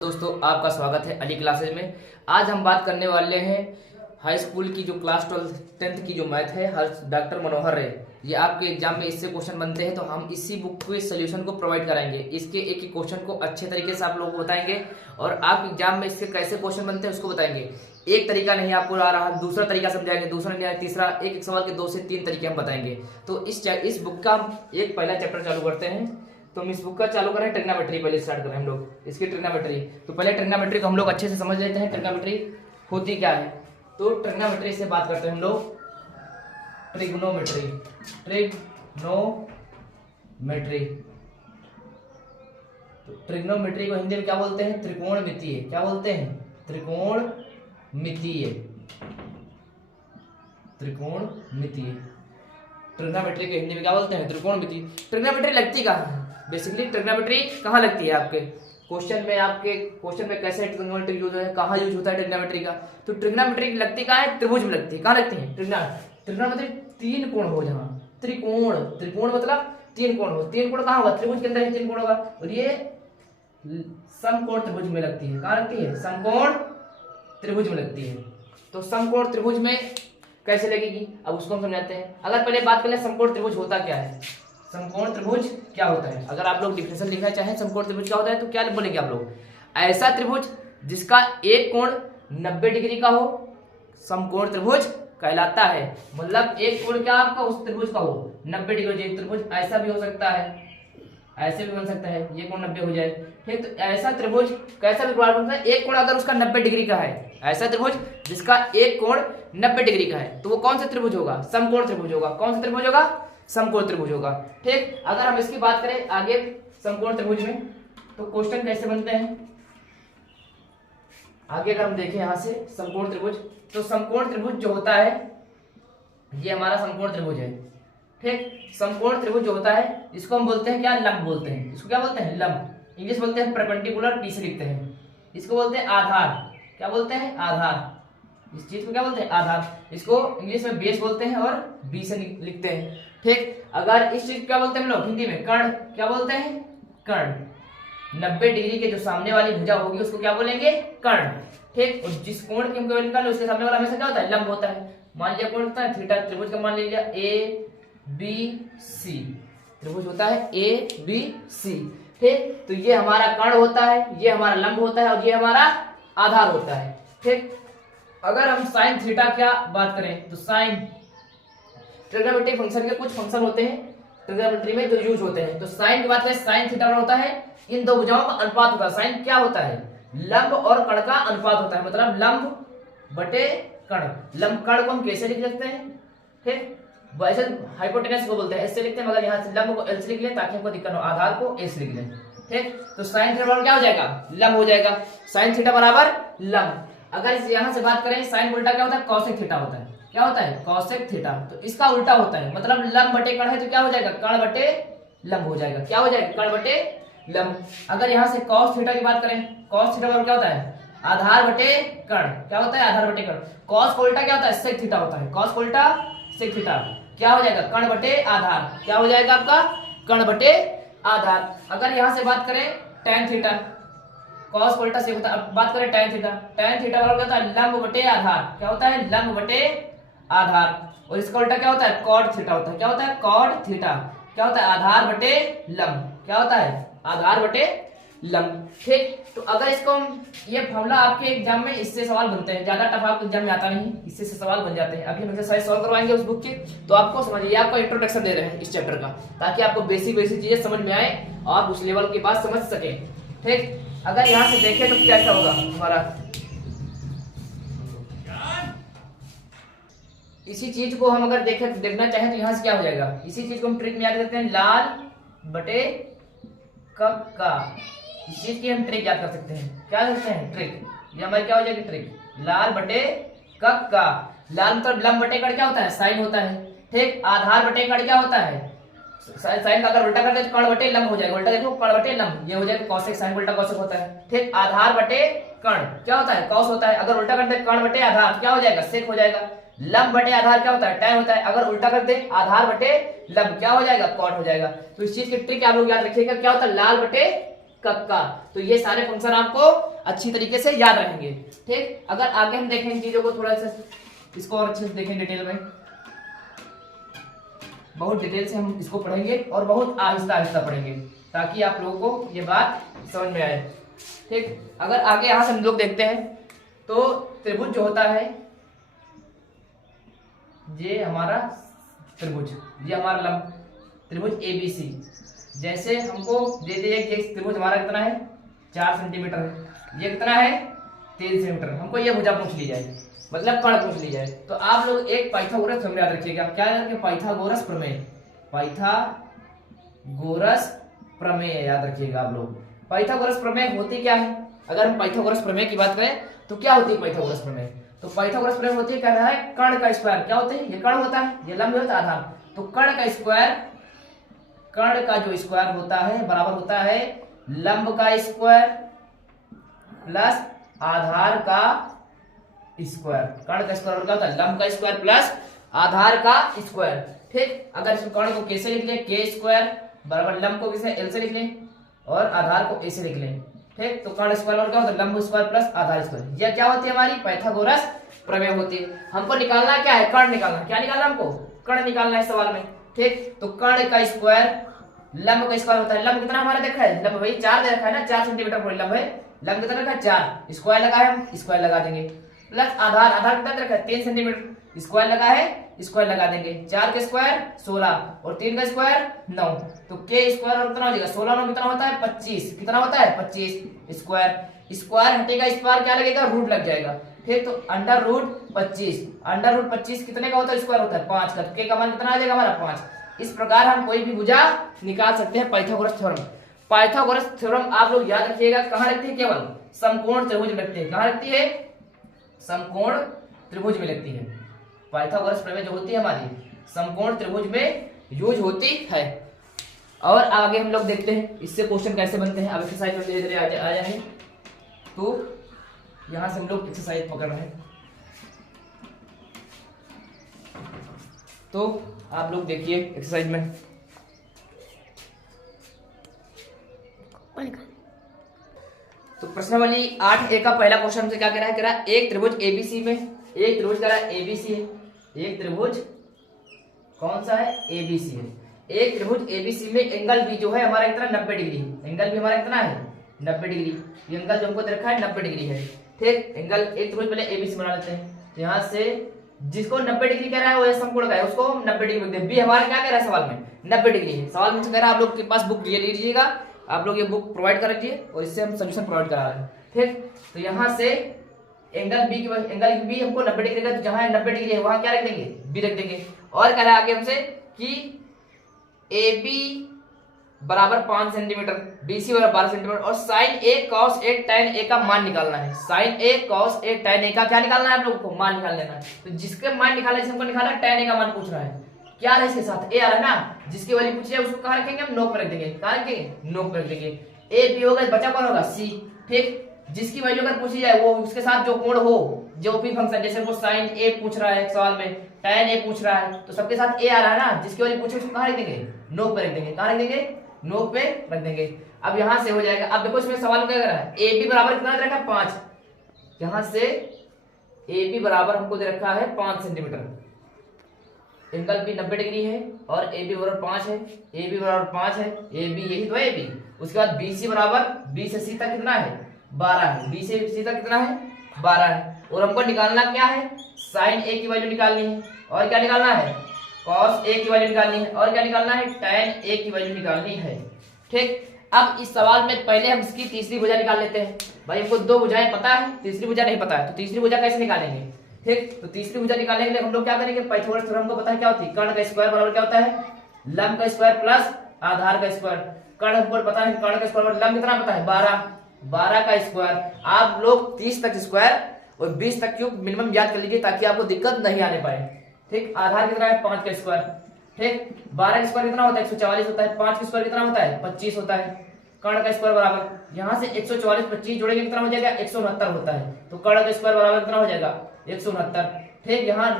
दोस्तों आपका स्वागत है अली क्लासेज में। आज हम बात करने वाले हैं हाई स्कूल की जो क्लास 10th की जो मैथ है डॉक्टर मनोहर है। ये आपके एग्जाम में इससे क्वेश्चन बनते हैं, तो हम इसी बुक के सोल्यूशन को प्रोवाइड कराएंगे। इसके एक एक क्वेश्चन को अच्छे तरीके से आप लोगों को बताएंगे और आप एग्जाम में इसके कैसे क्वेश्चन बनते हैं उसको बताएंगे। एक तरीका नहीं आपको आ रहा, दूसरा तरीका समझाएंगे, दूसरा नहीं आया, तीसरा एक एक सवाल के 2 से 3 तरीके हम बताएंगे। तो इस बुक का हम एक पहला चैप्टर चालू करते हैं। तो हम इस बुक का चालू करें, ट्रिग्नोमेट्री पहले स्टार्ट करें हम लोग इसकी ट्रिग्नोमेट्री। तो पहले ट्रिग्नोमेट्री को हम लोग अच्छे से समझ लेते हैं, ट्रिग्नोमेट्री होती क्या है। तो ट्रिग्नोमेट्री से बात करते हैं हम लोग, ट्रिग्नोमेट्री। तो ट्रिग्नोमेट्री को हिंदी में क्या बोलते हैं? त्रिकोणमितीय। क्या बोलते हैं? त्रिकोणमितीय। ट्रिग्नोमेट्री को हिंदी में क्या बोलते हैं? त्रिकोणमिति। ट्रिग्नोमेट्री लगती कहाँ है? बेसिकली ट्रिग्नोमेट्री कहाँ लगती है आपके क्वेश्चन में कैसे ट्रिग्नोमेट्री यूज है, कहाँ यूज होता है ट्रिग्नोमेट्री का? तो ट्रिग्नोमेट्री लगती कहाँ है? त्रिभुज में लगती है। कहाँ लगती है? ट्रिग्नोमेट्री तीन कोण हो जहाँ, त्रिकोण मतलब तीन कोण हो। तीन कोण कहाँ होगा? त्रिभुज के अंदर ही तीन कोण होगा। और ये समकोण त्रिभुज में लगती है। कहाँ लगती है? समकोण त्रिभुज में लगती है। तो समकोण त्रिभुज में कैसे लगेगी अब उसको हम समझाते हैं। अगर पहले बात करें समकोण त्रिभुज होता क्या है, समकोण त्रिभुज क्या होता है, अगर आप लोग डिफिनेशन लिखना चाहें समकोण त्रिभुज क्या होता है तो क्या बोलेंगे आप लोग? ऐसा त्रिभुज जिसका एक कोण 90 डिग्री का हो समकोण त्रिभुज कहलाता है। मतलब एक कोण क्या आपका उस त्रिभुज का हो 90 डिग्री। एक त्रिभुज ऐसा भी हो सकता है, ऐसे भी बन सकता है, ये कोण 90 हो जाए। ठीक, तो ऐसा त्रिभुज कैसा भी बनता है, एक कोण अगर उसका 90 डिग्री का है, ऐसा त्रिभुज जिसका एक कोण 90 डिग्री का है, तो वो कौन सा त्रिभुज होगा? समकोण त्रिभुज होगा। कौन सा त्रिभुज होगा? समकोण त्रिभुज होगा। ठीक, अगर हम इसकी बात करें आगे समकोण त्रिभुज में, तो क्वेश्चन कैसे बनते हैं आगे अगर हम देखें यहां से समकोण त्रिभुज, तो समकोण त्रिभुज जो होता है ये हमारा समकोण त्रिभुज है। ठीक, समकोण त्रिभुज जो होता है इसको हम बोलते हैं क्या? लंब बोलते हैं। इसको क्या बोलते हैं? लंब। इंग्लिश बोलते हैं परपेंडिकुलर, पी से लिखते हैं। इसको बोलते हैं आधार। क्या बोलते हैं? आधार। इस चीज को क्या बोलते हैं? आधार। इसको इंग्लिश में बेस बोलते हैं और बी से लिखते हैं। ठीक, अगर इस चीज क्या बोलते हैं हम लोग हिंदी में? कर्ण। क्या बोलते हैं? कर्ण। 90 डिग्री के जो सामने वाली भुजा होगी उसको क्या बोलेंगे? कर्ण। ठीक, और जिस कोण की हमको निकाले उसके सामने वाला हमेशा क्या होता है? लंब होता है। मान लिया कोण होता है थीटा, त्रिभुज का मान लिया ए बी सी, त्रिभुज होता है ए बी सी। ठीक, तो ये हमारा कर्ण होता है, ये हमारा लंब होता है और ये हमारा आधार होता है। ठीक, अगर हम साइन थीटा क्या बात करें तो साइन ट्रिग्नोमेट्री फंक्शन के कुछ फंक्शन होते हैं ट्रिग्नोमेट्री में जो यूज होते हैं। तो साइन की बात करें, साइन थीटा होता है इन दो भुजाओं का अनुपात होता है। साइन क्या होता है? लंब और कर्ण का अनुपात होता है, मतलब लंब बटे कर्ण। लंब कर्ण को हम कैसे लिख सकते हैं? ठीक, वैसे हाइपोटेनस को बोलते हैं, ऐसे लिखते हैं, मगर यहाँ से लंब को एल से लिख लें ताकि हमको दिक्कत हो, आधार को ए से लिख लें। ठीक, तो साइन थीटा बराबर क्या हो जाएगा? लंब हो जाएगा। साइन थीटा बराबर लंब। अगर यहां से बात करें साइन उल्टा क्या होता है? कॉसेक थीटा होता है। क्या होता है? Cosec theta. तो इसका उल्टा होता है, मतलब लंब बटे कर्ण है तो क्या हो जाएगा? कर्ण बटे लंब हो जाएगा। क्या हो जाएगा? कर्ण बटे लंब। अगर यहां से cos थीटा की बात करें, cos थीटा बराबर क्या होता है? आधार बटे कर्ण। क्या होता है? आधार बटे कर्ण। cos का उल्टा क्या होता है? सेक थीटा होता है। cos का उल्टा सेक थीटा। क्या हो जाएगा? कर्ण बटे आधार। क्या हो जाएगा आपका? कर्ण बटे आधार। अगर यहां से बात करें tan थीटा, cos का उल्टा सेक होता है। अब बात करें tan थीटा, tan थीटा बराबर क्या होता है? लंब बटे आधार। क्या होता है? लंब बटे आधार। और इसका उल्टा क्या होता है? cot थीटा होता है। क्या होता है? cot theta. क्या होता है? आधार बटे लंब। क्या होता है? आधार बटे लंब। ठीक, तो अगर इसको हम ये फॉर्मूला आपके एग्जाम में इससे सवाल बनते हैं, ज्यादा टफ आपके एग्जाम में आता नहीं, इससे सवाल बन जाते हैं। अभी हम एक्सरसाइज सॉल्व करवाएंगे उस बुक के, तो आपको समझिए, आपको इंट्रोडक्शन दे रहे हैं इस चैप्टर का, ताकि आपको बेसिक चीजें समझ में आए और आप उस लेवल के बाद समझ सके। ठीक, अगर यहाँ से देखें तो कैसा होगा हमारा, इसी चीज को हम अगर देखना चाहें तो यहाँ से क्या हो जाएगा? इसी चीज को हम ट्रिक में याद करते हैं, लाल बटे कब का। इस चीज की हम ट्रिक याद कर सकते हैं। क्या करते हैं? ट्रिक। ये हमारी क्या हो जाएगी? ट्रिक। लाल बटे कब का। लाल मतलब लंब बटे कर्ण क्या होता है? साइन होता है। ठीक, आधार बटे कर्ण क्या होता है? साइन का अगर उल्टा करते हैं तो कर्ण बटे लंब हो जाएगा। उल्टा देखो, कर्ण बटे लंब, ये हो जाएगा कॉसेक। साइन उल्टा कॉसेक होता है। ठीक, आधार बटे कर्ण क्या होता है? कॉस होता है। अगर उल्टा करते हैं कर्ण बटे आधार क्या हो जाएगा? सेक हो जाएगा। लंब बटे आधार क्या होता है? tan होता है। अगर उल्टा कर दे आधार बटे लंब क्या हो जाएगा? cot हो जाएगा। तो इस चीज की ट्रिक आप लोग याद रखिएगा। क्या होता है? लाल बटे कक्का। तो ये सारे फंक्शन आपको अच्छी तरीके से याद रहेंगे। ठीक, अगर आगे हम देखें इन चीजों को थोड़ा सा, इसको और अच्छे से देखें डिटेल में, बहुत डिटेल से हम इसको पढ़ेंगे और बहुत आहिस्ता आहिस्ता पढ़ेंगे ताकि आप लोगों को ये बात समझ में आए। ठीक, अगर आगे यहां से हम लोग देखते हैं तो त्रिभुज जो होता है, ये हमारा त्रिभुज, ये हमारा लंब त्रिभुज एबीसी, जैसे हमको दे दिया कि त्रिभुज हमारा कितना है 4 सेंटीमीटर है, ये कितना है 3 सेंटीमीटर, हमको ये भुजा पूछ ली जाए, मतलब कर्ण पूछ ली जाए, तो आप लोग एक पाइथागोरस प्रमेय याद रखिएगा। क्या याद रखिए? पाइथागोरस प्रमेय, पाइथागोरस प्रमेय याद रखिएगा आप लोग। पाइथागोरस प्रमेय होती क्या है? अगर हम पाइथागोरस प्रमेय की बात करें तो क्या होती है पाइथागोरस प्रमेय? तो पाइथागोरस प्रमेय होती है, कह रहा है कर्ण का स्क्वायर क्या होते हैं, ये कर्ण होता है, ये लंब होता है आधार, तो कर्ण का स्क्वायर, कर्ण का जो स्क्वायर होता है बराबर होता है लंब का स्क्वायर प्लस आधार का स्क्वायर। कर्ण का स्क्वायर क्या होता है? लंब का स्क्वायर प्लस आधार का स्क्वायर। ठीक, अगर इस कर्ण को कैसे लिख लें? के स्क्वायर बराबर लंब को किसे एल से लिख लें और आधार को ए से लिख लें। ठीक, तो कर्ण स्क्वायर और क्या होता है? लंब स्क्वायर प्लस आधार स्क्वायर। यह क्या होती है? हमारी पाइथागोरस प्रमेय होती है। हमको निकालना क्या है? कर्ण निकालना। क्या निकालना हमको? कर्ण निकालना है सवाल में। ठीक, तो कर्ण का स्क्वायर लंब का स्क्वायर होता है, लंब कितना हमारा देखा है? लंब भाई 4 दे रखा है ना, 4 सेंटीमीटर पूरी लंब है, लंब कितना रखा है 4, स्क्वायर लगा है, हम स्क्वायर लगा देंगे, प्लस आधार, आधार कितना रखा है 3 सेंटीमीटर, स्क्वायर लगा है, स्क्वायर लगा देंगे, 4 के स्क्वायर 16 और 3 का स्क्वायर 9, तो के स्क्वायर और कितना हो जाएगा 16 9 कितना होता है 25, कितना होता है 25, स्क्वायर स्क्वायर हटेगा, स्क्वायर क्या लगेगा? रूट लग जाएगा। ठीक, तो अंडर रूट 25, अंडर रूट 25 कितने का होता है? स्क्वायर होता है 5 का, के का मान कितना आ जाएगा हमारा 5। इस प्रकार हम कोई भी भुजा निकाल सकते हैं पाइथागोरस थ्योरम। पाइथागोरस थ्योरम आप लोग याद रखिएगा कहां लगती है? केवल समकोण त्रिभुज में लगती है। कहां लगती है? समकोण त्रिभुज में लगती है। पाइथागोरस प्रमेय जो होती है हमारी समकोण त्रिभुज में यूज होती है। और आगे हम लोग देखते हैं इससे क्वेश्चन कैसे बनते हैं। अब एक्सरसाइज में धीरे धीरे आ जाएंगे, तो यहां से हम लोग एक्सरसाइज पकड़ रहे हैं, तो आप लोग देखिए एक्सरसाइज में। तो प्रश्नावली 8A का पहला क्वेश्चन हमसे क्या कह रहा है? कह रहा है एक त्रिभुज एबीसी में, एक त्रिभुज कह रहा है एबीसी है, एक त्रिभुज कौन सा है? एबीसी है। एक त्रिभुज एबीसी में एंगल बी जो है हमारा कितना 90 डिग्री है। एंगल बी हमारा कितना है 90 डिग्री। ये एंगल जो हमको दे रखा है 90 डिग्री है। ठीक, एंगल एक त्रिभुज पहले एबीसी बना लेते हैं। तो यहाँ से जिसको 90 डिग्री कह रहा है वो समकोण का है, उसको हम 90 डिग्री लिखते हैं। बी हमारा क्या कह रहा है सवाल में 90 डिग्री है। सवाल में से कह रहा है आप लोग के पास बुक ये लीजिएगा, आप लोग ये बुक प्रोवाइड कर दीजिए और इससे हम सोल्यूशन प्रोवाइड करा रहे हैं। ठीक, तो यहाँ से एंगल बी की एंगल बी हमको 90 डिग्री का, तो जहां 90 डिग्री है वहां क्या रख देंगे? बी रख देंगे। और कह रहा है आगे हमसे कि ए बी बराबर 5 सेंटीमीटर, बीसी बराबर 12 सेंटीमीटर और sign A cos A tan ए का मान निकालना है। Sign A cos A tan ए का क्या निकालना है आप लोगों को? मान निकाल लेना है। तो जिसके मान निकालना है हमको निकालना है, tan ए का मान पूछ रहा है। क्या है इसके साथ? ए आ रहा है ना, जिसकी वैल्यू पूछी है उसको कहां रखेंगे? हम नोक पर रख देंगे। कहां रखेंगे? नोक पर रख देंगे। ए बी होगा, बचा कौन होगा? सी। ठीक, जिसकी वैल्यू अगर पूछी जाए वो उसके साथ जो कोण हो, जो भी फंक्शन, जैसे वो साइन ए पूछ रहा है सवाल में, tan ए पूछ रहा है, तो सबके साथ ए आ रहा है ना, जिसकी वैल्यू पूछी उसको कहां रख देंगे? नोक पे रख देंगे। कहां रख देंगे? नोक पे रख देंगे। अब यहां से हो जाएगा। अब देखो इसमें सवाल क्या कर रहा है? ए बी बराबर कितना दे रखा है? 5। यहां से ए बी बराबर हमको दे रखा है 5 सेंटीमीटर। एंगल बी 90 डिग्री है और ए बी बराबर 5 है, ए बी बराबर 5 है, ए बी यही तो है ए बी। उसके बाद बी सी बराबर, बी से सी तक कितना है? 12 है। बी से सी तक कितना है? 12 है। और हमको निकालना क्या है? साइन ए की वैल्यू निकालनी है और क्या निकालना है? कॉस ए की वैल्यू निकालनी है और क्या निकालना है? tan ए की वैल्यू निकालनी है। ठीक, अब इस सवाल में पहले हम इसकी तीसरी भुजा निकाल लेते हैं। भाई हमको 2 भुजाएं पता है, तीसरी भुजा नहीं पता है, तो तीसरी भुजा कैसे निकालेंगे? ठीक, तो तीसरी भुजा निकालने के लिए हम लोग क्या करेंगे? पाइथागोरस थ्योरम को पता है क्या होती है? कर्ण का स्क्वायर बराबर क्या होता है? लंब का स्क्वायर प्लस आधार का स्क्वायर। कर्ण हमको पता है, कर्ण का स्क्वायर बराबर लंब कितना पता है? 12, 12 का स्क्वायर। आप लोग 30 तक स्क्वायर और 20 तक क्यूब मिनिमम याद कर लीजिए ताकि आपको दिक्कत नहीं आने पाए। ठीक, आधार कितना है? 5 का स्क्वायर। ठीक, 12 का स्क्वायर कितना होता है? 144 होता है। 5 का स्क्वायर कितना होता है? 25 होता है। कर्ण का स्क्वायर बराबर यहां से 144 25 जोड़ेंगे कितना हो जाएगा? 169 होता है। तो कर्ण का स्क्वायर बराबर कितना हो जाएगा? 169। ठीक, यहाँ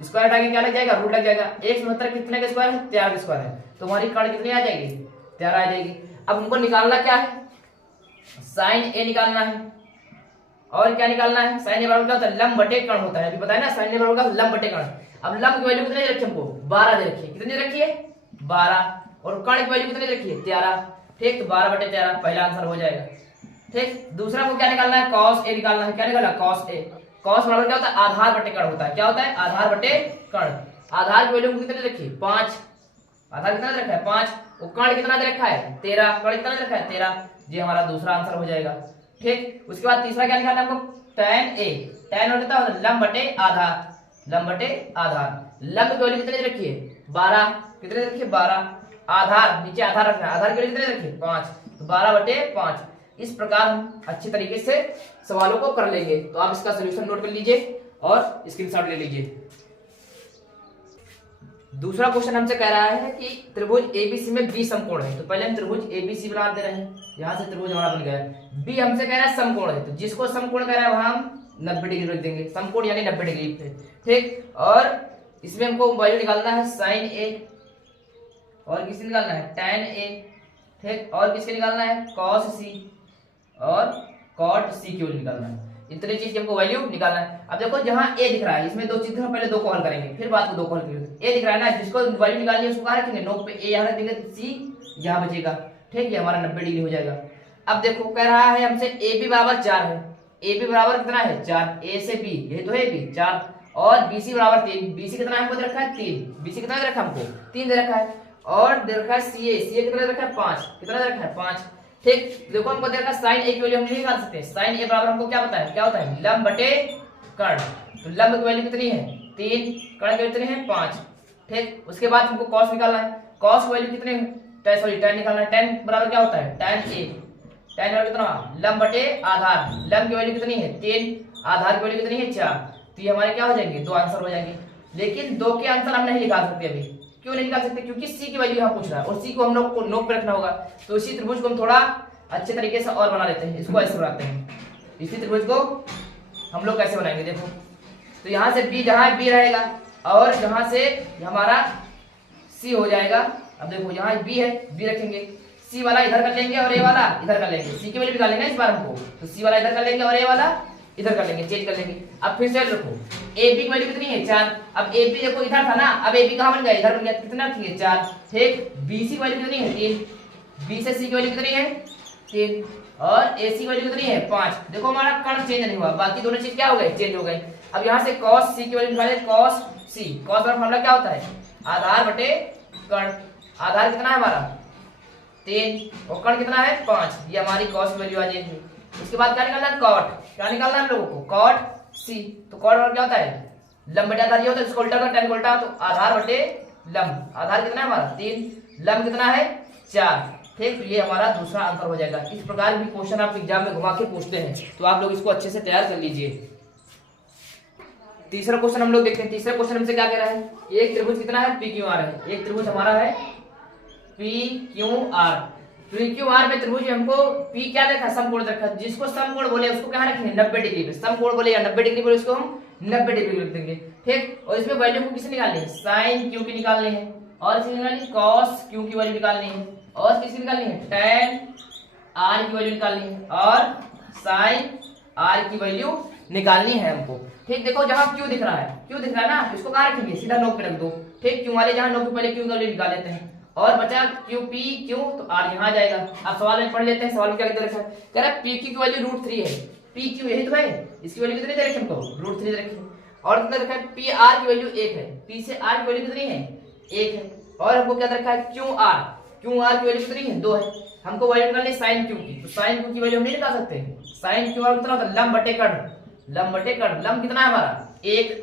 स्क्वायर हटा के क्या लग जाएगा? रूट लग जाएगा। 169 कितने का स्क्वायर है? 13 का स्क्वायर है। तो हमारी कर्ण कितनी आ जाएगी? 13 आ जाएगी। अब हमको निकालना क्या है? साइन ए निकालना है। और क्या निकालना है? साइन ए बराबर क्या होता है? लंब बटे कर्ण होता है। अभी बताया ना साइन ए बराबर का लंब बटे कर्ण। अब लंब की वैल्यू कितनी रखी हमको? 12 दे रखी है। कितनी रखी है? 12। और कर्ण की वैल्यू कितनी रखी है? 13। ठीक, तो 12 बटे 13 पहला आंसर हो जाएगा। ठीक, दूसरा को क्या निकालना है? cos a निकालना है। क्या निकालना? cos a। cos बराबर क्या होता है? आधार बटे कर्ण होता है। क्या होता है? आधार बटे कर्ण। आधार की वैल्यू कितनी रखी? 5। आधार कितना दे रखा है? 5। और कर्ण कितना दे रखा है? 13। कर्ण कितना दे रखा है? 13। ये हमारा दूसरा आंसर हो जाएगा। ठीक, उसके बाद तीसरा क्या निकालना है हमको? tan a। tan होता है लंब बटे आधार। लंब बटे आधार। लंब की वैल्यू कितनी दे रखी है? 12। कितनी दे रखी है? 12। आधार, नीचे आधार रखना है। आधार की वैल्यू कितनी दे रखी है? 5। तो 12 बटे 5। इस प्रकार हम अच्छे तरीके से सवालों को कर लेंगे। तो आप इसका सॉल्यूशन नोट कर लीजिए और स्क्रीनशॉट ले लीजिए। दूसरा क्वेश्चन हमसे कह रहा है कि त्रिभुज एबीसी में बी समकोण है। तो पहले हम त्रिभुज एबीसी बना दे रहे हैं। यहां से त्रिभुज हमारा बन गया है। बी हमसे कह रहा है समकोण है, तो जिसको समकोण कह रहा है वहां हम 90 डिग्री रख देंगे। समकोण यानी 90 डिग्री पे। ठीक, और इसमें हमको वैल्यू निकालना है साइन ए, और किससे निकालना है? tan a। ठीक, और किसके निकालना है? cos c और cot c की वैल्यू निकालना है। इतनी चीज की हमको वैल्यू निकालना है। अब देखो जहां a दिख रहा है, इसमें दो चीजें पहले दो को हल करेंगे, फिर बात को दो को हल करेंगे। a दिख रहा है ना, जिसको वैल्यू निकालनी है उसको कहां रखेंगे? नोक पे। a यहां रख देंगे, c यहां बचेगा। ठीक, ये हमारा 90 डिग्री हो जाएगा। अब देखो कह रहा है हमसे ab बराबर 4 है। ab बराबर कितना है? 4। a से b, ये तो है b 4। और bc बराबर 3। bc कितना हमको दे रखा है? 3। bc कितना दे रखा है हमको? 3 दे रखा है। और दे रखा है CA। CA कितना दे रखा है? 5। कितना दे रखा है? 5। ठीक, देखो हमको दे रखा है साइन ए की वैल्यू हम नहीं निकाल सकते। साइन ए बराबर हमको क्या पता है? क्या होता है? लंब बटे कर्ण। तो लंब की वैल्यू कितनी है? 3। कर्ण की वैल्यू कितनी है? 5। ठीक, उसके बाद हमको cos निकालना है। cos की वैल्यू कितनी है? सॉरी tan निकालना है। tan बराबर क्या होता है? tan a। tan बराबर कितना? लंब बटे आधार। लंब की वैल्यू कितनी है? 3। आधार की वैल्यू कितनी है? 4। तो ये हमारे क्या हो जाएंगे? दो आंसर हो जाएंगे। लेकिन दो के आंसर हम नहीं निकाल सकते अभी। क्यों नहीं निकाल सकते? क्योंकि सी की वैल्यू यहाँ पूछ रहा है और सी को हम लोग को नोट पे रखना होगा। तो इसी त्रिभुज को हम थोड़ा अच्छे तरीके से और बना लेते हैं। इसको ऐसे बनाते हैं। इसी त्रिभुज को हम लोग कैसे बनाएंगे? देखो, तो यहाँ से बी, जहाँ बी रहेगा और यहाँ से हमारा सी हो जाएगा। अब देखो यहाँ बी है, बी रखेंगे, सी वाला इधर कर लेंगे और ए वाला इधर कर लेंगे। सी की वैल्यू निकालेंगे इस बार हमको, तो सी वाला इधर कर लेंगे और ए वाला इधर कर लेंगे, चेंज कर लेंगे। अब फिर से रखो, ए बी की वैल्यू कितनी है? 4। अब ए बी देखो इधर था ना, अब ए बी कहाँ बन गया? इधर बन गया। कितना रखेंगे? 4। ठीक, बी सी की वैल्यू कितनी है? 3। बी से सी की वैल्यू कितनी है? 3। और ए सी की वैल्यू कितनी है? 5। देखो हमारा कर्ण चेंज नहीं हुआ, बाकी दोनों चीज क्या हो गए? चेंज हो गए। अब यहाँ से cos c की वैल्यू निकाले। cos c, cos का फॉर्मूला क्या होता है? आधार बटे कर्ण। आधार कितना है हमारा? 3 और कर्ण कितना है? 5। ये हमारी cos की वैल्यू आ जाएगी। उसके बाद क्या निकालना है? cot। क्या निकालना है हम लोगों को? cot c। तो cot और क्या होता है? लंब बटे आधार। ये होता है इसको उल्टा कर, tan को उल्टा, तो आधार बटे लंब। आधार कितना है हमारा? 3। लंब कितना है? 4। ठीक, तो ये हमारा दूसरा आंसर हो जाएगा। इस प्रकार भी क्वेश्चन आप एग्जाम में घुमा के पूछते हैं, तो आप लोग इसको अच्छे से तैयार कर लीजिए। तीसरा क्वेश्चन हम लोग देखते हैं। तीसरा क्वेश्चन हमसे क्या कह रहा है? एक त्रिभुज कितना है? PQR है। एक त्रिभुज हमारा है PQR। PQR में त्रिभुज हमको P क्या देखा? समकोण देखा। जिसको समकोण बोले उसको क्या रखेंगे? 90 डिग्री पे। समकोण बोले या 90 डिग्री बोले उसको हम 90 डिग्री लिख देंगे। ठीक, और इसमें वैल्यू को किसे निकालनी है? साइन Q की निकालनी है, और इसकी निकालनी है cos Q की वैल्यू निकालनी है, और किसकी निकालनी है? tan R की वैल्यू निकालनी है, और sin R की वैल्यू निकालनी है हमको। ठीक, देखो जहां Q दिख रहा है, Q दिख रहा है ना, इसको कहां रखेंगे? सीधा नोक पे रख दो। ठीक, Q वाले जहां नोक पे पहले Q की वैल्यू निकाल लेते हैं, और बचा QP Q, तो R यहाँ आ जाएगा। अब सवाल में पढ़ लेते हैं। सवाल में क्या दे रखा है? कह रहा है PQ की वैल्यू √3 है। PQ यही तो है, इसकी वैल्यू कितनी दे रखी है हमको? √3 दे रखी है। और कितना रखा है? PR की वैल्यू 1 है। P से R की वैल्यू कितनी है? 1 है। और हमको क्या रखा है? QR की वैल्यू कितनी है? 2 है। हमको वैल्यू निकालनी है साइन Q की, तो साइन Q की वैल्यू हम नहीं निकाल सकते। साइन QR कितना होता है? लंब बटे कर्ण। लंब बटे कर्ण। लंब कितना है हमारा? 1।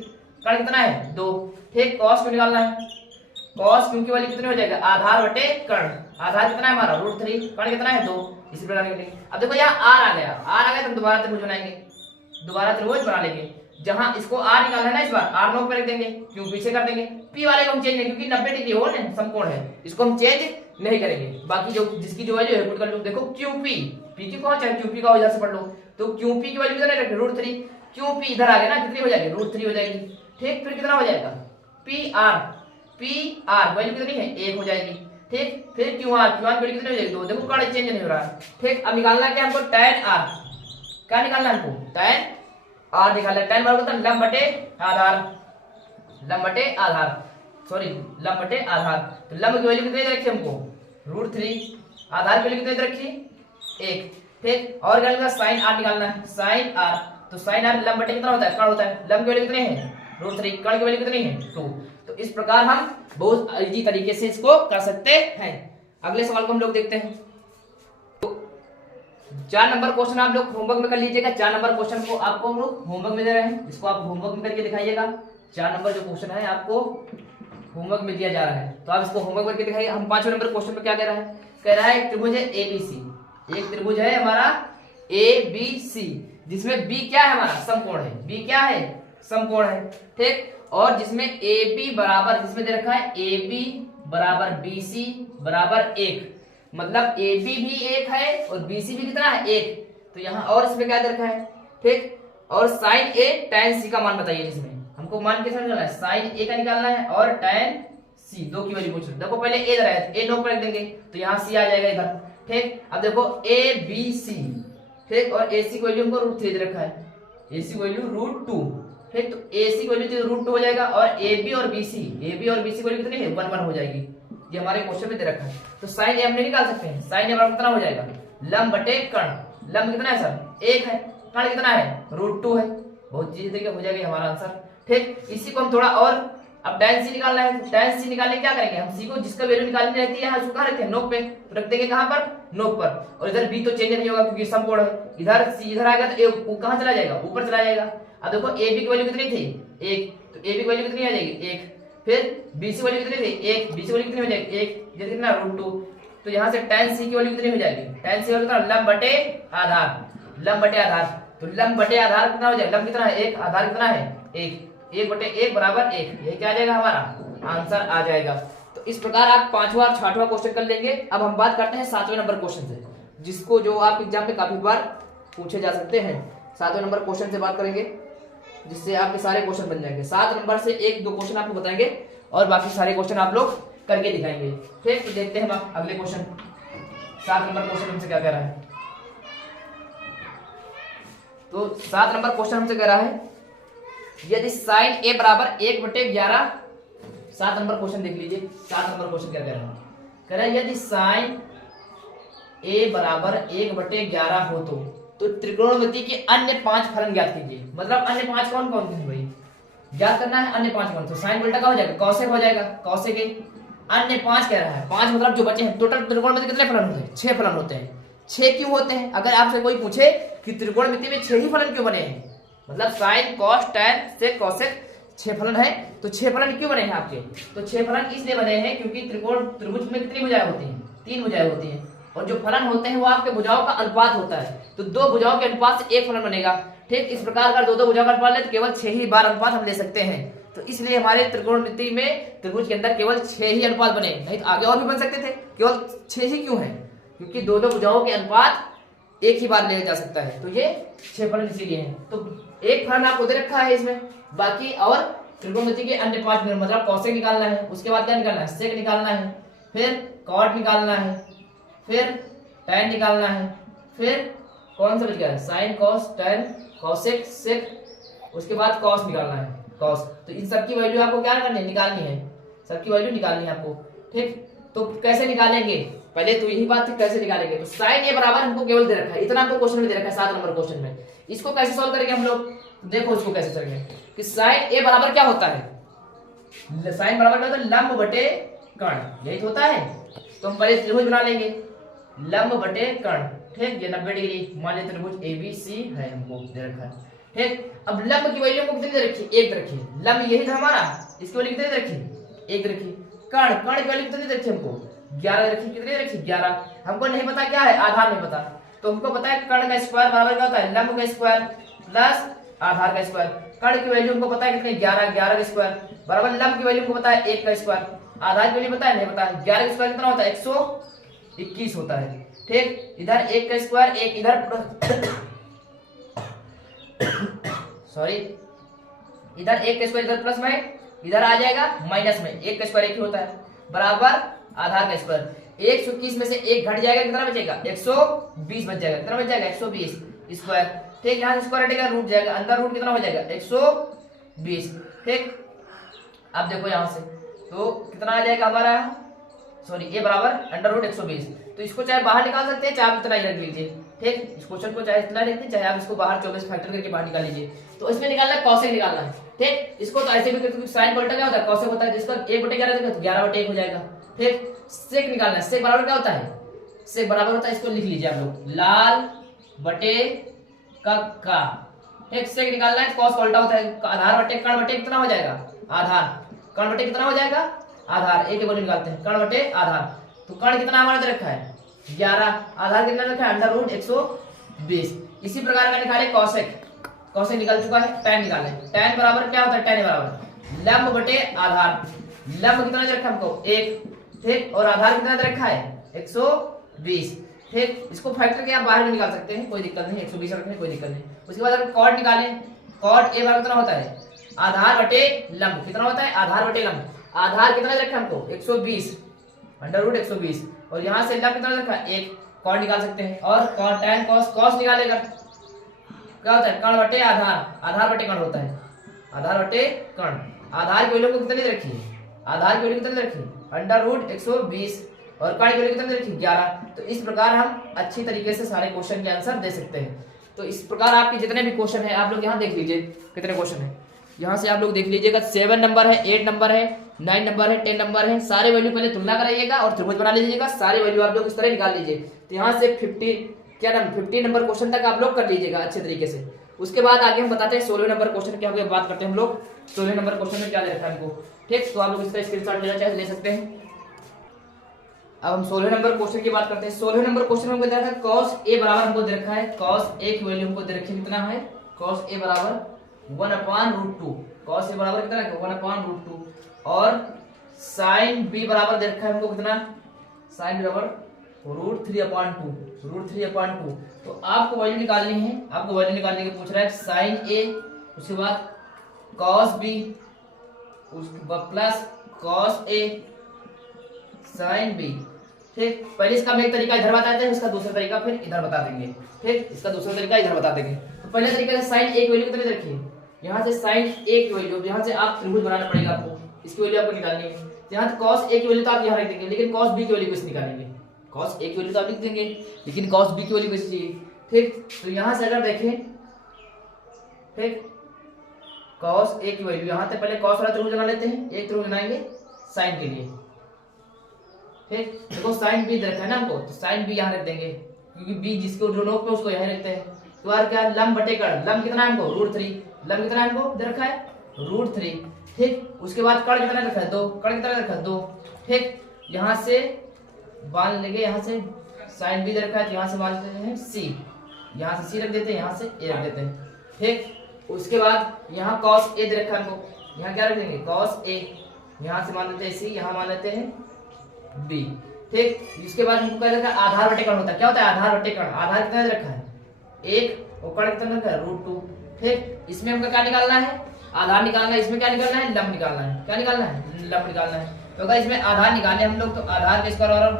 कर्ण कितना है? 2। ठीक, cos Q निकालना है। cos Q की वैल्यू कितनी हो जाएगा? आधार बटे कर्ण। आधार कितना है हमारा? √3। कर्ण कितना है? 2। इसी प्रकार निकलेंगे। अब देखो यहाँ R आ गया। R आ गया तो दोबारा त्रिभुज बनाएंगे, दोबारा त्रिभुज बना लेंगे। जहां इसको R निकालना है ना, इस बार R नोक पे रख देंगे, Q पीछे कर देंगे। P वाले को हम चेंज नहीं, क्योंकि 90 डिग्री हो ना, समकोण है, इसको हम चेंज नहीं करेंगे। बाकी जो जिसकी जो वैल्यू है पुट कर लो। देखो QP, PQ का चाहे QP का हो, इधर से पढ़ लो। तो QP की वैल्यू कितना रखें? √3। QP इधर आ गया ना, कितनी हो जाएगी? √3 हो जाएगी। ठीक, फिर कितना हो जाएगा? PR वैल्यू कितनी है? 1 हो जाएगी। ठीक। फिर क्यू आर की वैल्यू कितनी हो जाएगी 2, देखो कर्ण चेंज नहीं हो रहा है। ठीक, अब निकालना क्या हमको tan r, क्या निकालना है हमको tan r निकालना है। tan बराबर होता है लंब बटे आधार, लंब बटे आधार, सॉरी लंब बटे आधार। तो लंब की वैल्यू कितनी दे रखी हमको √3, आधार की वैल्यू कितनी दे रखी 1। ठीक, और क्या निकालना sin r निकालना है, sin r, तो sin r लंब बटे कितना होता है कर्ण होता है, लंब की वैल्यू कितनी है √3, कर्ण की वैल्यू कितनी है 2। तो इस प्रकार हम बहुत इजी तरीके से इसको कर सकते हैं। अगले सवाल को हम लोग देखते हैं। तो 4 नंबर क्वेश्चन आप लोग होमवर्क में कर लीजिएगा। 4 नंबर क्वेश्चन को आपको हम लोग होमवर्क में दे रहे हैं, इसको आप होमवर्क में करके दिखाइएगा। 4 नंबर जो क्वेश्चन है आपको होमवर्क में दिया जा रहा है, तो आप इसको होमवर्क करके दिखाइए। हम 5वें नंबर क्वेश्चन में क्या कह रहा है, कह रहा है त्रिभुज है एबीसी, एक त्रिभुज है हमारा एबीसी, जिसमें बी क्या है हमारा समकोण है, बी क्या है समकोण है। ठीक, और जिसमें ए बी बराबर, जिसमें दे रखा है ए बी बराबर बी सी बराबर 1, मतलब ए बी भी 1 है और बी सी भी कितना है 1। तो यहाँ और इसमें क्या दे रखा है, ठीक, और साइन ए tan सी का मान बताइए। जिसमें हमको मान कैसे निकालना है, साइन ए का निकालना है और tan सी, दो की वैल्यू पूछ रहे। देखो पहले ए दे रहा है, ए नोट पर रख देंगे तो यहाँ सी आ जाएगा इधर। ठीक, अब देखो ए बी सी, ठीक, और ए सी की वैल्यू हमको √3 दे रखा है, ए सी की वैल्यू √2। ठीक, तो ए सी की वैल्यू √2 हो जाएगा और ए बी और बी सी की वैल्यू कितनी है 1 1 हो जाएगी। ये हमारे क्वेश्चन में दे रखा है। तो साइन ए हम नहीं निकाल सकते हैं, साइन ए बराबर कितना हो जाएगा लंब बटे कर्ण, लंब कितना है सर 1 है, कर्ण कितना है √2 है, बहुत इजी तरीके हो जाएगा हमारा आंसर। ठीक, इसी को हम थोड़ा और, अब tan सी निकालना है, tan सी निकालने क्या करेंगे हम, सी को जिसका वैल्यू निकालनी रहती है उसको कहाँ रखते हैं नोक पे, तो रख देंगे कहाँ पर नोक पर। और इधर बी तो चेंज नहीं होगा क्योंकि समकोण है, इधर सी इधर आएगा तो ए कहाँ चला जाएगा ऊपर चला जाएगा। अब देखो ए बी की वैल्यू कितनी थी 1, तो ए बी की वैल्यू कितनी आ जाएगी 1, फिर बी सी वैल्यू कितनी थी 1, बी सी वैल्यू कितनी हो जाएगी 1, ये कितना √2। तो यहाँ से tan सी की वैल्यू कितनी हो जाएगी, tan सी कितना लंब बटे आधार, लंब बटे आधार, तो लंब बटे आधार कितना हो जाएगा, लंब कितना है 1, आधार कितना है 1, 1 बटे 1 बराबर 1, ये क्या आ जाएगा हमारा आंसर आ जाएगा। तो इस प्रकार आप 5वां और 6वां क्वेश्चन कर लेंगे। अब हम बात करते हैं 7वें नंबर क्वेश्चन से, जिसको जो आप एग्जाम में काफी बार पूछे जा सकते हैं। 7वें नंबर क्वेश्चन से बात करेंगे जिससे आपके सारे क्वेश्चन बन जाएंगे। 7 नंबर से 1-2 क्वेश्चन आपको बताएंगे और बाकी सारे क्वेश्चन आप लोग करके दिखाएंगे। ठीक, तो देखते हैं हम अगले क्वेश्चन। 7 नंबर क्वेश्चन हमसे क्या कह रहा है, तो 7 नंबर क्वेश्चन हमसे कह रहा है यदि साइन ए बराबर 1/11, 7 नंबर क्वेश्चन देख लीजिए। 7 नंबर क्वेश्चन क्या कह रहा है, कह रहा है यदि साइन ए बराबर 1/11 हो तो त्रिकोणमिति के अन्य 5 फलन ज्ञात कीजिए। मतलब अन्य 5 कौन कौन से भाई ज्ञात करना है, अन्य 5 कौन। तो साइन उल्टा का हो जाएगा कौसेक हो जाएगा, कौसेक के अन्य 5 कह रहा है, 5 मतलब जो बचे हैं। टोटल त्रिकोणमिति कितने फलन होते हैं 6 फलन होते हैं। 6 क्यों होते हैं, अगर आपसे कोई पूछे कि त्रिकोणमिति में 6 ही फलन क्यों बने हैं, मतलब साइन कॉस टैन सेक कौसेक 6 फलन है, तो 6 फलन क्यों बने हैं आपके, तो 6 फलन इसलिए बने हैं क्योंकि त्रिभुज में कितनी भुजाएं होती हैं 3 भुजाएं होती हैं, और जो फलन होते हैं वो आपके भुजाओं का अनुपात होता है। तो 2 भुजाओं के अनुपात से 1 फलन बनेगा। ठीक, इस प्रकार अगर 2-2 भुजाओं का अनुपात ले तो केवल 6 ही बार अनुपात हम ले सकते हैं। तो इसलिए हमारे त्रिकोणमिति में त्रिभुज के अंदर केवल 6 ही अनुपात बने, नहीं तो आगे और भी बन सकते थे। केवल 6 ही क्यों है, क्योंकि 2-2 भुजाओं के अनुपात एक ही बार लिया जा सकता है, तो ये 6 फलन इसीलिए हैं। तो एक फलन आपको दे रखा है इसमें, बाकी और त्रिकोणमिति के अन्य 5 फलन, मतलब कौसेक निकालना है, उसके बाद क्या निकालना है सेक निकालना है, फिर कॉट निकालना है, फिर टैन निकालना है, फिर कौन सा बच गया साइन कॉस टैन कौसेक सेक, उसके बाद कॉस निकालना है कॉस। तो इन सब की वैल्यू आपको क्या करनी है निकालनी है, सबकी वैल्यू निकालनी है आपको। ठीक, तो कैसे निकालेंगे, पहले तो यही बात थी कैसे निकालेंगे। तो साइन ए बराबर हमको केवल दे रखा है, इतना हमको क्वेश्चन में दे रखा है 7 नंबर क्वेश्चन में। इसको कैसे सॉल्व करेंगे हम लोग, देखो इसको कैसे करेंगे कि साइन ए बराबर क्या होता है, साइन बराबर क्या होता है लंब बटे कर्ण, यही तो होता है। तो हम पहले त्रिभुज बना लेंगे लंब बटे कर्ण। ठीक, ये 90 डिग्री मान लीजिए त्रिभुज एबीसी है, हमको दे रखा है। ठीक, अब लंब की वैल्यू को कितनी दे रखी 1 रखी, लंब यही था हमारा, इसकी वैल्यू कितनी दे रखी 1 रखी। कर्ण की वैल्यू कितनी दे रखी हमको 11 रखी, कितनी रखी 11। हमको नहीं पता क्या है आधार नहीं पता, तो हमको पता है कर्ण का स्क्वायर बराबर क्या होता है लंब का स्क्वायर प्लस आधार का स्क्वायर। कर्ण की वैल्यू हमको पता है कितनी 11 का स्क्वायर बराबर लंब की वैल्यू हमको पता है 1 का स्क्वायर, आधार की वैल्यू पता है नहीं पता। 11 का स्क्वायर कितना होता है 121 होता है। ठीक, इधर 1 का स्क्वायर 1 इधर सॉरी इधर 1 का स्क्वायर इधर प्लस में इधर आ जाएगा माइनस में, 1 का स्क्वायर 1 ही होता है बराबर आधार का स्क्वायर। 121 में से एक घट जाएगा, कितना बचेगा 120 बच जाएगा। कितना बच जाएगा 120 स्क्वायर। ठीक, यहाँ से स्क्वायर हटेगा, रूट जाएगा, अंदर रूट कितना हो जाएगा 120। ठीक, अब देखो यहाँ से तो कितना आ जाएगा हमारा, सॉरी ए बराबर अंडर रूट 120। तो इसको चाहे बाहर निकाल सकते हैं, चाहे आप इतना ही रख लीजिए। ठीक, इस क्वेश्चन को चाहे इतना लिख दीजिए, चाहे आप इसको बाहर 24 फैक्टर करके बाहर निकाल लीजिए। तो इसमें निकालना है कॉसेक निकालना है। ठीक, इसको तो ऐसे भी क्योंकि साइन का उल्टा क्या होता है कॉसेक होता है, जिसका 1/11 देगा तो 11/1 हो जाएगा। ठीक, सेक निकालना है, सेक बराबर क्या होता है, सेक बराबर होता है, इसको लिख लीजिए आप लोग, लाल बटे का। ठीक, सेक निकालना है, कॉस का उल्टा होता है, आधार बटे कर्ण बटे कितना हो जाएगा आधार, कर्ण बटे कितना हो जाएगा आधार। एक वैल्यू निकालते हैं, कर्ण बटे आधार। तो कर्ण कितना हमारे दे रखा है 11, आधार कितना रखा है अंडर रूट 120। इसी प्रकार का निकाले कॉसेक, कॉसेक निकल चुका है। टैन निकाले, टैन बराबर क्या होता है, टैन बराबर लंब बटे आधार। लंब कितना दे रखा है हमको 1, ठीक, और आधार कितना दे रखा है 120। ठीक, इसको फैक्टर के आप बाहर भी निकाल सकते हैं, कोई दिक्कत नहीं, 120 रखने कोई दिक्कत नहीं। उसके बाद अगर कॉट निकालें, कॉट ए बराबर कितना होता है आधार बटे लंब, कितना होता है आधार बटे लंब। आधार कितना दे रखा है हमको 120 अंडर रूट 120, और यहाँ से लंब कितना रखा है 1, कॉट निकाल सकते हैं। और कॉट टैन कॉस, कॉस निकालेगा क्या होता है कर्ण बटे आधार, आधार बटे कर्ण होता है, आधार बटे कर्ण। आधार की वैल्यू को कितनी दे रखी है, आधार की वैल्यू कितनी दे रखी है अंडर रूट 120, और कर्ण की वैल्यू कितनी दे रखी है 11। तो इस प्रकार हम अच्छी तरीके से सारे क्वेश्चन के आंसर दे सकते हैं। तो इस प्रकार आपके जितने भी क्वेश्चन है आप लोग यहाँ देख लीजिए कितने क्वेश्चन है, यहाँ से आप लोग देख लीजिएगा 7 नंबर है, 8 नंबर है, 9 नंबर है, 10 नंबर है। सारे वैल्यू पहले तुलना कराइएगा और त्रिभुज बना लीजिएगा, सारे वैल्यू आप लोग इस तरह निकाल लीजिए। तो यहाँ से 50 नंबर क्वेश्चन तक आप लोग कर लीजिएगा अच्छे तरीके से। उसके बाद आगे हम बताते हैं 16 नंबर क्वेश्चन क्या होगा, बात करते हैं हम लोग 16 नंबर क्वेश्चन में क्या दे रखा है हमको। ठीक, तो आप लोग इसका स्क्रीनशॉट लेना चाहे ले सकते हैं। अब हम 16 नंबर क्वेश्चन की बात करते हैं। 16 नंबर क्वेश्चन में हमको दे रखा है cos a बराबर हमको दे रखा है, cos a की वैल्यू हमको दे रखी है कितना है, cos a बराबर 1/√2, cos a बराबर कितना है 1/√2, और sin b बराबर दे रखा है हमको कितना, sin b बराबर √3/2। तो आपको वैल्यू निकालनी है, आपको वैल्यू निकालने के पूछ रहा है sin a, उसके बाद cos b, उसके बाद plus cos a sin b। ठीक, पहले इसका हम एक तरीका इधर बता देते हैं, इसका दूसरा तरीका फिर इधर बता देंगे। ठीक, इसका दूसरा तरीका इधर बता देंगे। तो पहले तरीके से sin a की वैल्यू कितनी रखिए, यहाँ से sin a की वैल्यू, यहाँ से आप त्रिभुज बनाना पड़ेगा आपको, इसकी वैल्यू आपको निकालनी है। यहाँ से cos a की वैल्यू तो आप यहाँ रख देंगे, लेकिन cos b की वैल्यू कैसे निकालेंगे, cos a की वैल्यू तो आप लिख देंगे, लेकिन cos b की वैल्यू कैसे चाहिए। ठीक, तो यहाँ से अगर देखें, ठीक, cos a की वैल्यू यहाँ से पहले cos वाला त्रिभुज बना लेते हैं, एक त्रिभुज बनाएंगे sin के लिए। ठीक, देखो sin b रखा है ना हमको, तो sin b यहाँ रख देंगे, क्योंकि b जिसको जो नोक पे उसको यहाँ रखते हैं। तो यार क्या लंब बटे कर्ण, लंब कितना है हमको √3, लंब कितना है हमको दे रखा है √3। ठीक, उसके बाद कर्ण कितना रखा है 2, कर्ण कितना रखा है 2। ठीक, यहाँ से बांध लेंगे, यहाँ से sin b दे रखा है, तो यहाँ से मान लेते हैं c, यहाँ से c रख देते हैं, यहाँ से a रख देते हैं। ठीक, उसके बाद यहाँ cos a दे रखा है हमको, यहाँ क्या रख देंगे cos a, यहाँ से मान लेते हैं c, यहाँ मान लेते हैं b। ठीक, इसके बाद हमको क्या रखा है आधार बटे कर्ण होता है, क्या होता है आधार बटे कर्ण। आधार कितना रखा है 1, और कर्ण कितना रखा है √2। ठीक, इसमें हमको क्या निकालना है आधार निकालना है, इसमें क्या निकालना है लंब निकालना है, क्या निकालना है लंब निकालना है। तो अगर इसमें आधार निकाले हम लोग, तो आधार का स्क्वायर और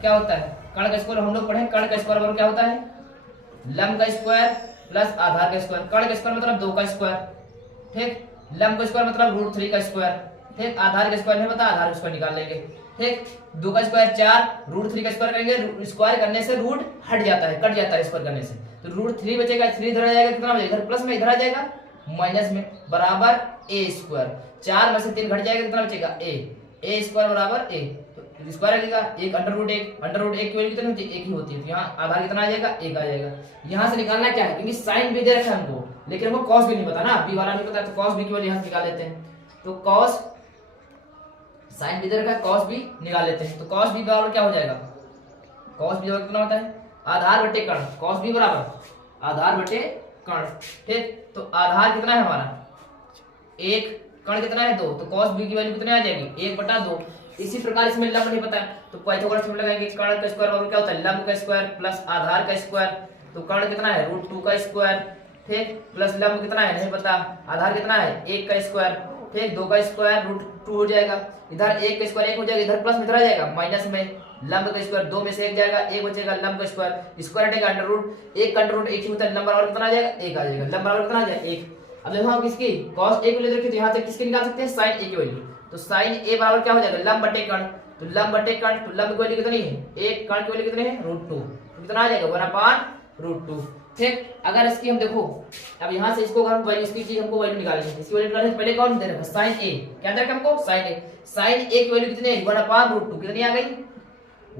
क्या होता है कर्ण का स्क्वायर, हम लोग पढ़े कर्ण का स्क्वायर बराबर क्या होता है लंब का स्क्वायर प्लस आधार का स्क्वायर। कर्ण का स्क्वायर मतलब 2 का स्क्वायर, ठीक, लंब का स्क्वायर मतलब √3 का स्क्वायर। ठीक, आधार का स्क्वायर नहीं पता, आधार का स्क्वायर निकाल लेंगे। ठीक, 2 का स्क्वायर 4, √3 का स्क्वायर करेंगे, स्क्वायर करने से रूट हट जाता है, कट जाता है स्क्वायर करने से, तो √3 बचेगा, 3 इधर आ जाएगा, कितना बचेगा इधर प्लस में, इधर आ जाएगा माइनस में, बराबर a²। 4 में से 3 घट जाएगा, कितना बचेगा a² बराबर a, तो स्क्वायर आ जाएगा 1 √1 की वैल्यू कितनी होती है 1 ही होती है। तो यहाँ आधार कितना आ जाएगा 1 आ जाएगा। यहाँ से निकालना क्या है, क्योंकि sin b दे रखा है हमको, लेकिन हमको cos b नहीं पता ना, b वाला नहीं पता, तो cos b की वैल्यू यहाँ से निकाल लेते हैं। तो cos sin b दे रखा है, cos b निकाल लेते हैं। तो cos b बराबर क्या हो जाएगा, cos b बराबर कितना होता है आधार बटे कर्ण, cos b बराबर आधार बटे कर्ण। ठीक, तो आधार कितना है हमारा 1, कर्ण कितना है 2, तो cos b की वैल्यू कितनी आ जाएगी 1/2। इसी प्रकार इसमें लंब नहीं पता है, तो पाइथागोरस थ्योरम लगाएंगे, कर्ण का स्क्वायर बराबर क्या होता है लंब का स्क्वायर प्लस आधार का स्क्वायर। तो कर्ण कितना है √2 का स्क्वायर, ठीक, प्लस लंब कितना है नहीं पता, आधार कितना है 1 का स्क्वायर। ठीक 2 का स्क्वायर रूट 2 हो जाएगा, इधर 1 का स्क्वायर 1 हो जाएगा, इधर प्लस में इधर आ जाएगा माइनस में, लंब का स्क्वायर 2 में से 1 जाएगा, 1 बचेगा, लंब का स्क्वायर स्क्वायर हटेगा अंडर रूट, 1 का अंडर रूट 1 ही होता है, लंब बराबर कितना आ जाएगा 1 आ जाएगा, लंब बराबर कितना आ जाएगा 1। अब देखो हम किसकी cos a की वैल्यू रखी तो यहाँ से किसकी निकाल सकते हैं sin a की वैल्यू, तो sin a बराबर क्या हो जाएगा लंब बटे कर्ण, तो लंब बटे कर्ण, तो लंब की वैल्यू कितनी है, एक कर्ण की वैल्यू कितनी है √2, तो कितना आ जाएगा 1/√2। ठीक, अगर इसकी हम देखो अब यहाँ से इसको हम वैल्यू इसकी चीज हमको वैल्यू निकालनी है, इसकी वैल्यू निकालने से पहले कौन दे रखा है sin a, क्या दे रखा है हमको sin a, sin a की वैल्यू कितनी है 1/√2, कितनी आ गई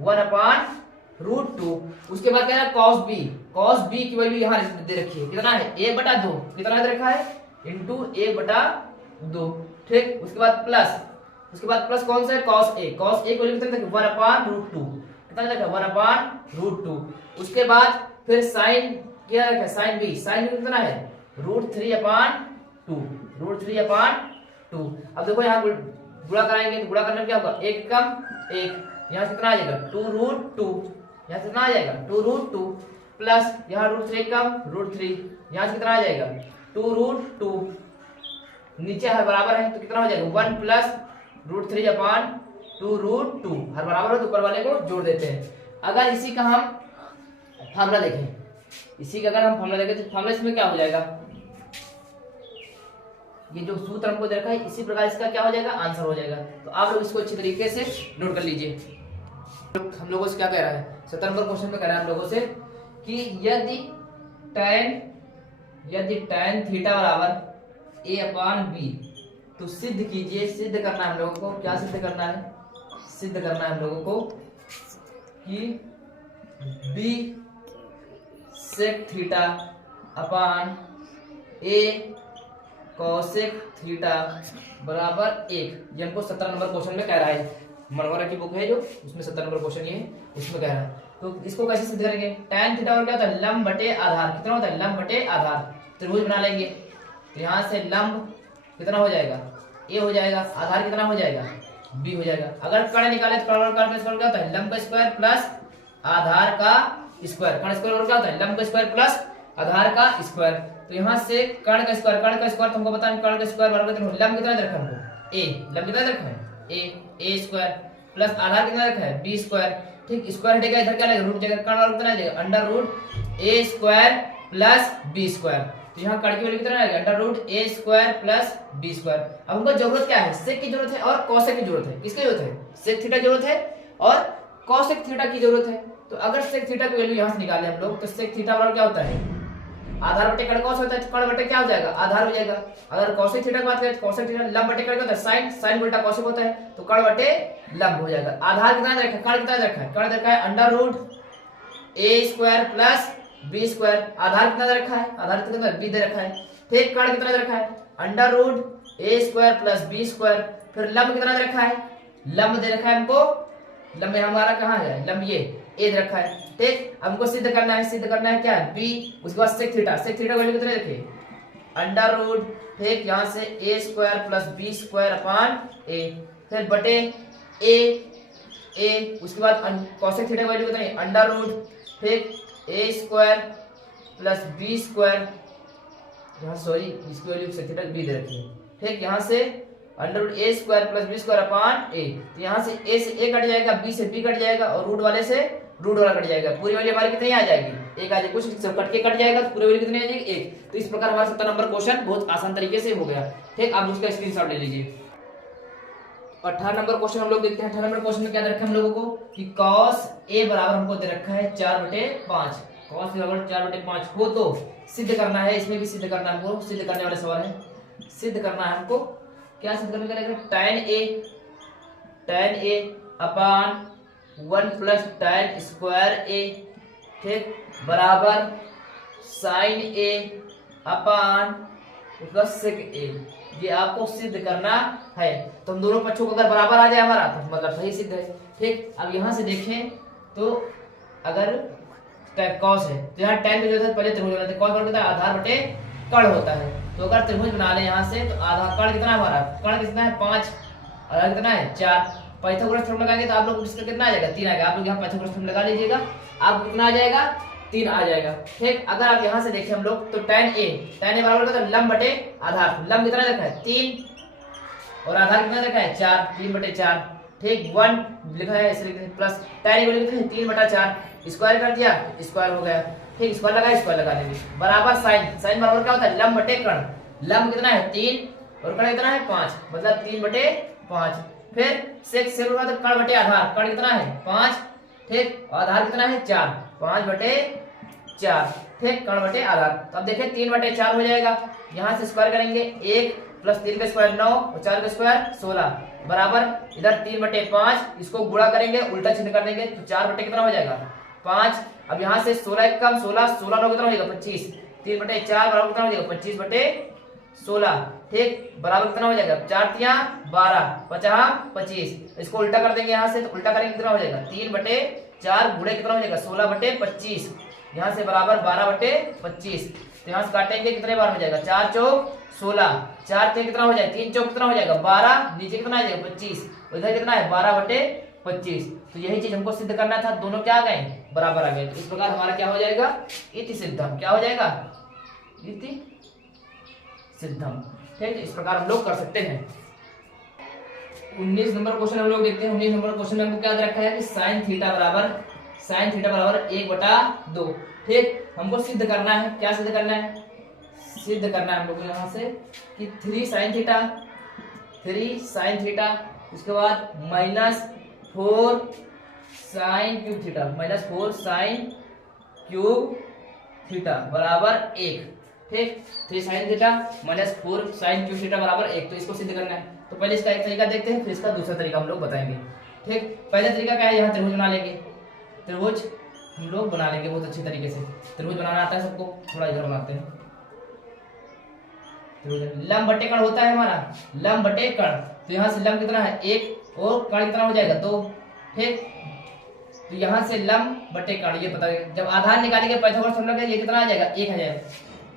1/√2। उसके बाद क्या है cos b की वैल्यू यहाँ दे रखी है, कितना है 1/2, कितना दे रखा है इंटू 1/2। ठीक, उसके बाद प्लस कौन सा है cos a की वैल्यू कितनी है 1/√2, कितना दे रखा है 1/√2। उसके बाद फिर sin क्या रखा है sin b कितना है √3/2, √3/2। अब देखो यहाँ गुणा कराएंगे तो गुणा करने में क्या होगा 1 कम 1, यहाँ से कितना आ जाएगा 2√2, यहाँ से कितना आ जाएगा 2√2 प्लस यहाँ √3 कम √3, यहाँ से कितना आ जाएगा 2√2, नीचे हर बराबर है तो कितना हो जाएगा 1 प्लस √3/2√2, हर बराबर हो तो ऊपर वाले को जोड़ देते हैं। अगर इसी का हम फार्मूला देखें, तो फार्मूला इसमें क्या हो जाएगा, ये जो सूत्र हमको दे रखा है इसी प्रकार इसका क्या हो जाएगा आंसर हो जाएगा। तो आप लोग इसको अच्छी तरीके से नोट कर लीजिए। हम लोगों से क्या कह रहा है 17 नंबर क्वेश्चन में कह रहा है हम लोगों से कि यदि tan थीटा बराबर a/b, तो सिद्ध कीजिए, सिद्ध करना है हम लोगों को, क्या सिद्ध करना है, सिद्ध करना है हम लोगों को कि b sec theta upon a cosec theta बराबर 1। ये हमको 17 नंबर क्वेश्चन में कह रहा है, मनोहरा की बुक है जो उसमें 17 नंबर क्वेश्चन ये उसमें कह रहा है। तो इसको कैसे सिद्ध करेंगे, tan थीटा और क्या होता है लंब बटे आधार, कितना होता है लंब बटे आधार, त्रिभुज बना लेंगे, तो यहाँ से लंब कितना हो जाएगा a हो जाएगा, आधार कितना हो जाएगा b हो जाएगा। अगर कर्ण निकाले तो कर्ण का स्क्वायर क्या होता है लंब का स्क्वायर प्लस आधार का स्क्वायर, कर्ण स्क्वायर क्या होता है लंब का स्क्वायर प्लस आधार का स्क्वायर। तो यहाँ से कर्ण का स्क्वायर तुमको पता है, कर्ण का स्क्वायर बराबर कितना, लंब कितना दे रखा है हमको a, लंब कितना दे रखा है a स्क्वायर प्लस आधार कितना रखा है b स्क्वायर। ठीक, स्क्वायर हटेगा इधर क्या लगेगा रूट जाएगा, कर्ण और कितना जाएगा under root a square plus b square, तो यहाँ कर्ण की वैल्यू कितना आएगा under root a square plus b square. अब हमको जरूरत क्या है सेक की जरूरत है और कोसेक की जरूरत है, किसकी जरूरत है सेक थीटा की जरूरत है और कोसेक थीटा की जरूरत है। तो अगर सेक थीटा की वैल्यू यहाँ से निकाले हम लोग तो सेक थीटा बराबर क्या होता है आधार बटे कर्ण, कौस होता है कर्ण बटे क्या हो जाएगा आधार हो जाएगा। अगर कोसेक थीटा की बात करें तो कोसेक थीटा लंब बटे कर्ण क्या होता है साइन, साइन उल्टा कोसेक होता है तो कर्ण बटे लंब हो जाएगा। आधार कितना दे रखा है, कर्ण कितना दे रखा है, कर्ण दे रखा है under root a square plus b square, आधार कितना दे रखा है आधार कितना b दे रखा है। ठीक, कर्ण कितना दे रखा है under root a square plus b square, फिर लंब कितना दे रखा है लंब दे रखा है हमको, लंब हमारा कहाँ है लंब ये a दे रखा है। ठीक, हमको सिद्ध करना है क्या है b, उसके बाद सेक थीटा वैल्यू कितने रखे अंडर रूट, ठीक यहाँ से a square plus b square upon a, फिर बटे a, उसके बाद कोसेक थीटा वैल्यू कितनी अंडर रूट, ठीक a square plus b square, यहाँ सॉरी इसकी वैल्यू सेक थीटा b दे रखी है। ठीक, यहाँ से under root a square plus b square upon a, तो यहाँ से a से a कट जाएगा, b से b कट जाएगा और रूट वाले से रूट वाला कट जाएगा, पूरी वैल्यू हमारी कितनी आ जाएगी एक आ जाएगी, कुछ सब कट के कट जाएगा तो पूरी वैल्यू कितनी आ जाएगी एक। तो इस प्रकार हमारा 17 नंबर क्वेश्चन बहुत आसान तरीके से हो गया। ठीक, आप उसका स्क्रीनशॉट ले लीजिए। 18 नंबर क्वेश्चन हम लोग देखते हैं। 18 नंबर क्वेश्चन में क्या दे रखा है हम लोगों को कि cos a बराबर हमको दे रखा है 4/5, cos बराबर 4/5 हो तो सिद्ध करना है, इसमें भी सिद्ध करना है हमको, सिद्ध करने वाले सवाल है, सिद्ध करना है हमको। क्या सिद्ध करने का रहेगा tan a upon 1 plus tan square a, ठीक बराबर sin a upon plus sec a, ये आपको सिद्ध करना है। तो हम दोनों पक्षों को अगर बराबर आ जाए हमारा तो मतलब सही सिद्ध है। ठीक, अब यहाँ से देखें तो अगर कॉस है तो यहाँ tan की जरूरत है, पहले त्रिभुज बनाते हैं, कॉस होता है आधार बटे कर्ण होता है, तो अगर त्रिभुज बना ले यहाँ से तो आधार कर्ण कितना है हमारा, कर्ण कितना है 5, आधार कितना है 4, पाइथागोरस थ्योरम लगाएंगे तो आप लोग इसका कितना आ जाएगा 3 आएगा, आप लोग यहाँ पाइथागोरस थ्योरम लगा लीजिएगा, आपको कितना आ जाएगा 3 आ जाएगा। ठीक, अगर आप यहाँ से देखें हम लोग तो tan a बराबर होता है लंब बटे आधार, लंब कितना रखा है 3, और आधार कितना रखा है 4, 3/4। ठीक 1 लिखा है ऐसे लिखते हैं प्लस tan इक्वल लिखते हैं 3/4, स्क्वायर कर दिया स्क्वायर हो गया। ठीक स्क्वायर लगा देंगे बराबर साइन, साइन बराबर क्या होता है लंब बटे कर्ण। लंब कितना है 3 और कर्ण कितना है 5, मतलब 3/5। फिर सेक से तो कर्ण बटे आधार, कर्ण कितना है 5। ठीक आधार कितना है 4, 5/4। ठीक कर्ण बटे आधार। तो अब देखिए 3/4 हो जाएगा, यहाँ से स्क्वायर करेंगे 1 प्लस 3 का स्क्वायर 9 और 4 का स्क्वायर 16 बराबर इधर 3/5, इसको गुणा करेंगे उल्टा चिन्ह कर देंगे तो 4 बटे कितना हो जाएगा 5। अब यहाँ से 16 एक कम 16, 16 9 कितना हो जाएगा 25, 3/4 बराबर कितना हो जाएगा 25/16। ठीक बराबर कितना हो जाएगा 4 तिया 12, 50 25। इसको उल्टा कर देंगे यहाँ से तो उल्टा करेंगे कितना हो जाएगा 3/4 गुणे कितना हो जाएगा 16/25, यहाँ से बराबर 12/25। तो यहाँ से काटेंगे कितने बार हो जाएगा 4 चौक 16, 4 3 कितना हो जाएगा 3 चौक कितना हो जाएगा 12, नीचे कितना आ जाएगा 25, उधर कितना है 12/25। तो यही चीज हमको सिद्ध करना था, दोनों क्या आ गए बराबर आ गए। तो इस प्रकार हमारा क्या हो जाएगा इति सिद्धम, क्या हो जाएगा इति सिद्धम। ठीक इस प्रकार हम लोग कर सकते हैं। 19 नंबर क्वेश्चन हम लोग देखते हैं। 19 नंबर क्वेश्चन में हमको क्या दे रखा है कि sin थीटा बराबर 1/2। ठीक हमको सिद्ध करना है, क्या सिद्ध करना है सिद्ध करना है हम लोग यहाँ से कि 3 sin थीटा उसके बाद -4 sin cube theta -4 sin cube theta बराबर 1। ठीक 3 sin theta -4 sin cube theta बराबर 1। तो इसको सिद्ध करना है। तो पहले इसका एक तरीका देखते हैं, फिर इसका दूसरा तरीका हम लोग बताएंगे। ठीक पहला तरीका क्या है, यहाँ त्रिभुज बना लेंगे। त्रिभुज हम लोग बना लेंगे बहुत अच्छी तरीके से। त्रिभुज बनाना आता है सबको, थोड़ा इधर बनाते हैं। लंब बटे कर्ण होता है हमारा, लंब बटे कर्ण। तो यहाँ से लंब कितना है 1 और कर्ण कितना हो जाएगा 2। ठीक तो यहाँ से लंब बटे कर्ण ये पता है। जब आधार निकालेंगे पाइथागोरस फॉर्मूला का ये कितना आ जाएगा 1 आ जाएगा।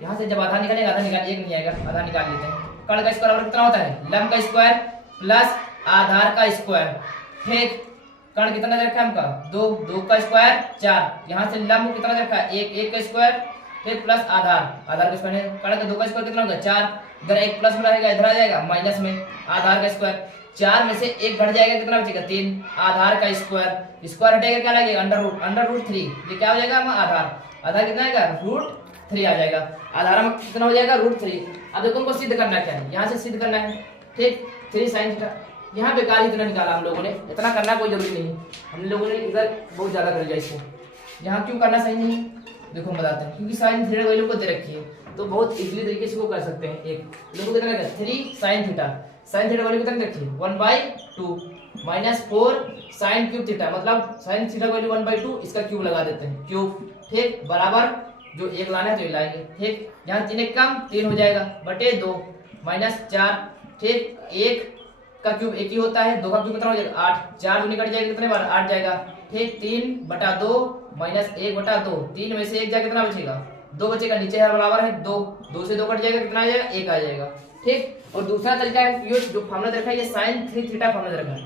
यहाँ से जब आधार निकालेंगे, आधार निकाल 1 नहीं आएगा, आधार निकाल लेते हैं। कर्ण का स्क्वायर बराबर कितना होता है लंब का स्क्वायर प्लस आधार का स्क्वायर। ठीक कर्ण कितना दे रखा है हमका 2, 2 का स्क्वायर 4। यहाँ से लंब कितना दे रखा है 1, 1 का स्क्वायर ठीक प्लस आधार का स्क्वायर। कर्ण का 2 का स्क्वायर कितना होगा 4, इधर 1 प्लस में रहेगा, इधर आ जाएगा माइनस में आधार का स्क्वायर। 4 में से 1 घट जाएगा, कितना बचेगा 3 आधार का स्क्वायर। स्क्वायर हटेगा क्या लगेगा अंडर रूट 3। ये क्या हो जाएगा हम आधार कितना आएगा √3 आ जाएगा। आधार में कितना हो जाएगा √3। अब देखो हमको सिद्ध करना क्या है, यहाँ से सिद्ध करना है। ठीक 3 sin थीटा यहाँ बेकार ही इतना निकाला हम लोगों ने, इतना करना कोई जरूरी नहीं। हम लोगों ने इधर बहुत ज्यादा कर लिया इसको, यहाँ क्यों करना सही नहीं देखो हम बताते हैं। क्योंकि sin थीटा वैल्यू को दे रखी है तो बहुत इजीली तरीके से वो कर सकते हैं। एक लोगों को कितना है 3 sin theta, sin theta value कितना रखी है 1/2 -4 sin क्यूब थीटा, मतलब sin थीटा वैल्यू 1/2 इसका क्यूब लगा देते हैं क्यूब। ठीक बराबर जो 1 लाना है तो ये लाएंगे। ठीक यहाँ 3 एक कम 3 हो जाएगा बटे 2 -4। ठीक 1 का क्यूब 1 ही होता है, 2 का क्यूब कितना हो जाएगा 8, 4 दूनी कट जाएगा कितने बार 8 जाएगा। ठीक 3/2 -1/2, 3 में से 1 जाएगा कितना बचेगा 2 बचेगा, नीचे है बराबर है 2, 2 से 2 कट जाएगा कितना आ जाएगा 1 आ जाएगा। ठीक और दूसरा तरीका है ये जो फॉर्मूला दे रखा है ये sin 3 थीटा फॉर्मूला दे रखा है।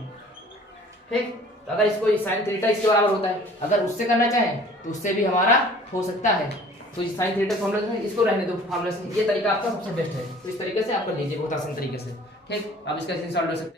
ठीक तो अगर इसको sin थीटा इसके बराबर होता है, अगर उससे करना चाहें तो उससे भी हमारा हो सकता है। तो sin थीटा फॉर्मूला इसको रहने दो फॉर्मूला से, ये तरीका आपका सबसे बेस्ट है। तो इस तरीके से आप कर लीजिए बहुत आसान तरीके से। ठीक अब इसका स्क्रीनशॉट ले सकते हैं।